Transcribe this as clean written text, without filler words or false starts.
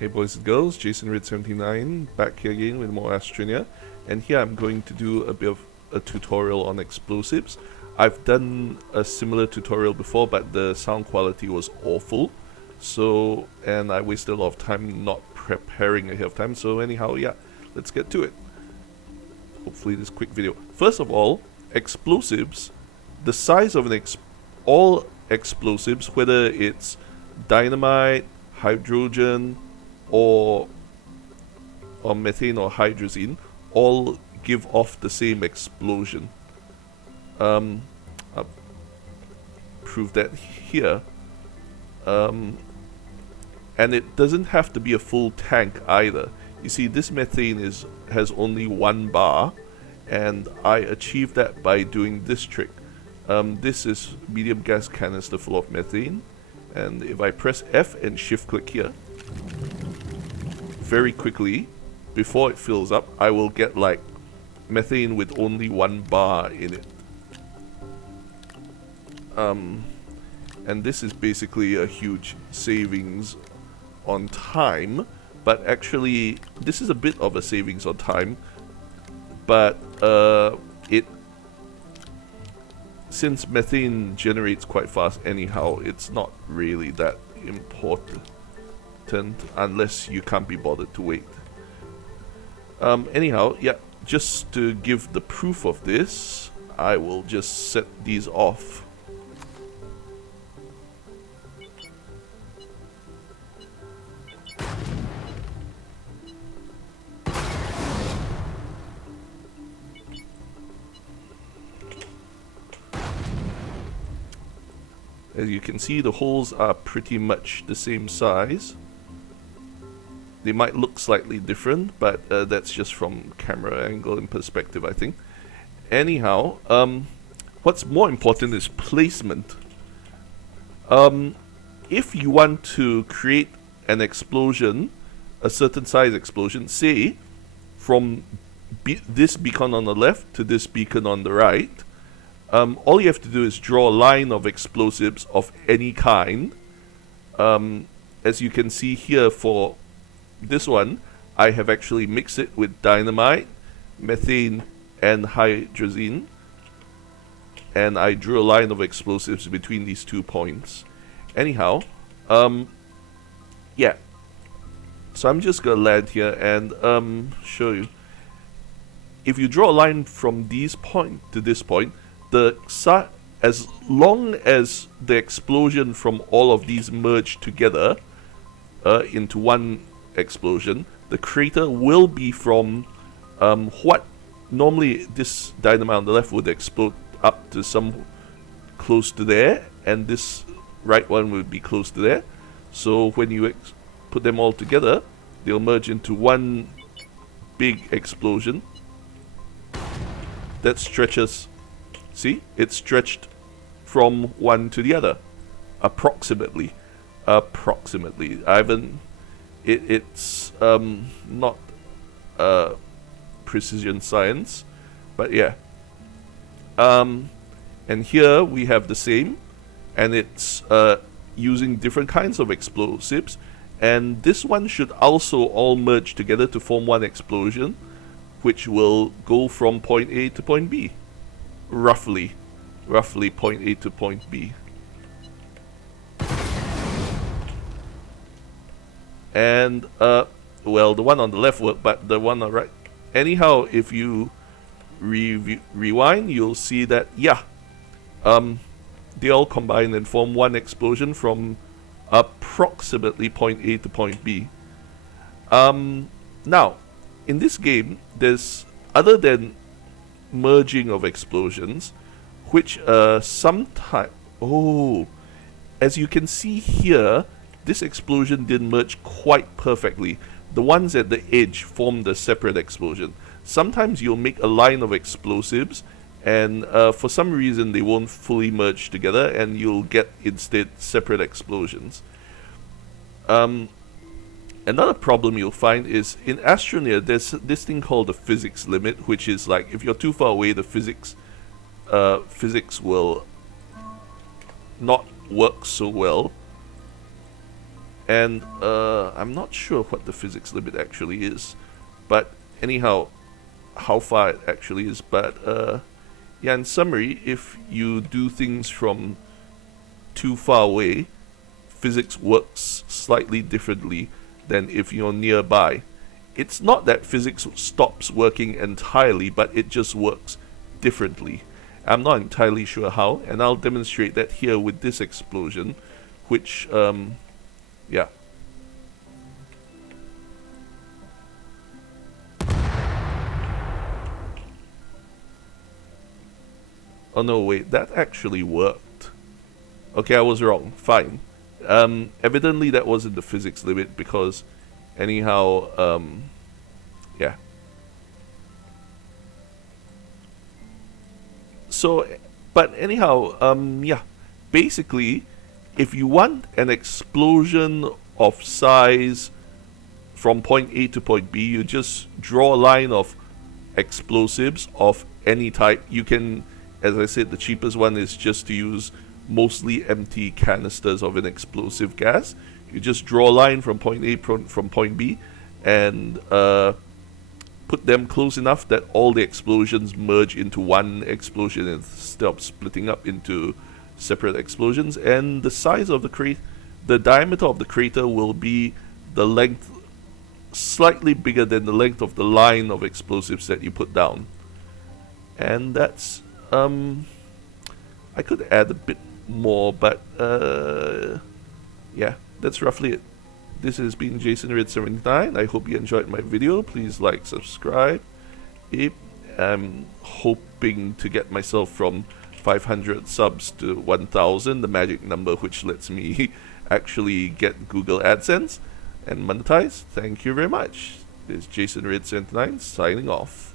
Hey boys and girls, Jason Red 79 back here again with more Astroneer, and here I'm going to do a bit of a tutorial on explosives. I've done a similar tutorial before, but the sound quality was awful, and I wasted a lot of time not preparing ahead of time. So anyhow, yeah, let's get to it. Hopefully this quick video. First of all, explosives, the size of all explosives, whether it's dynamite, hydrogen, or methane or hydrazine, all give off the same explosion. I'll prove that here. And it doesn't have to be a full tank either. You see, this methane has only 1 bar, and I achieved that by doing this trick. This is medium gas canister full of methane, and if I press F and shift click here, very quickly, before it fills up, I will get like methane with only 1 bar in it. And this is basically a huge savings on time, but actually this is a bit of a savings on time, but since methane generates quite fast anyhow, it's not really that important unless you can't be bothered to wait. Anyhow, yeah, just to give the proof of this, I will just set these off. As you can see, the holes are pretty much the same size. They might look slightly different, but that's just from camera angle and perspective, I think. Anyhow, what's more important is placement. If you want to create an explosion, a certain size explosion, say from this beacon on the left to this beacon on the right, all you have to do is draw a line of explosives of any kind. As you can see here, for this one, I have actually mixed it with dynamite, methane, and hydrazine, and I drew a line of explosives between these 2 points. Anyhow, yeah. So I'm just gonna land here and show you. If you draw a line from this point to this point, as long as the explosion from all of these merge together into one explosion, the crater will be from what normally this dynamite on the left would explode up to some close to there, and this right one would be close to there. So when you put them all together, they'll merge into one big explosion that stretches. See, it's stretched from one to the other, approximately. I haven't. It's not precision science, but yeah. And here we have the same, and it's using different kinds of explosives, and this one should also all merge together to form one explosion, which will go from point A to point B, roughly point A to point B. And well, the one on the left worked, but the one on the right. Anyhow, if you rewind, you'll see that yeah, they all combine and form one explosion from approximately point A to point B. Now, in this game, there's, other than merging of explosions, which sometimes, as you can see here, this explosion didn't merge quite perfectly. The ones at the edge formed a separate explosion. Sometimes you'll make a line of explosives, and for some reason they won't fully merge together, and you'll get instead separate explosions. Another problem you'll find is in Astroneer, there's this thing called the physics limit, which is like if you're too far away, the physics will not work so well. And I'm not sure what the physics limit actually is, but anyhow, how far it actually is. But yeah, in summary, if you do things from too far away, physics works slightly differently than if you're nearby. It's not that physics stops working entirely, but it just works differently. I'm not entirely sure how, and I'll demonstrate that here with this explosion, which, yeah. Oh no, wait, that actually worked. Okay, I was wrong. Fine. Evidently that wasn't the physics limit because, anyhow, yeah. So, but anyhow, yeah. Basically, if you want an explosion of size from point A to point B, you just draw a line of explosives of any type. You can, as I said, the cheapest one is just to use mostly empty canisters of an explosive gas. You just draw a line from point A from point B, and put them close enough that all the explosions merge into one explosion instead of splitting up into separate explosions. And the size of the crater, the diameter of the crater will be the length, slightly bigger than the length of the line of explosives that you put down. And that's, I could add a bit more, but yeah, that's roughly it. This has been JasonRed79. I hope you enjoyed my video. Please like, subscribe. I'm hoping to get myself from 500 subs to 1,000, the magic number which lets me actually get Google AdSense and monetize. Thank you very much. This is JasonRed79 signing off.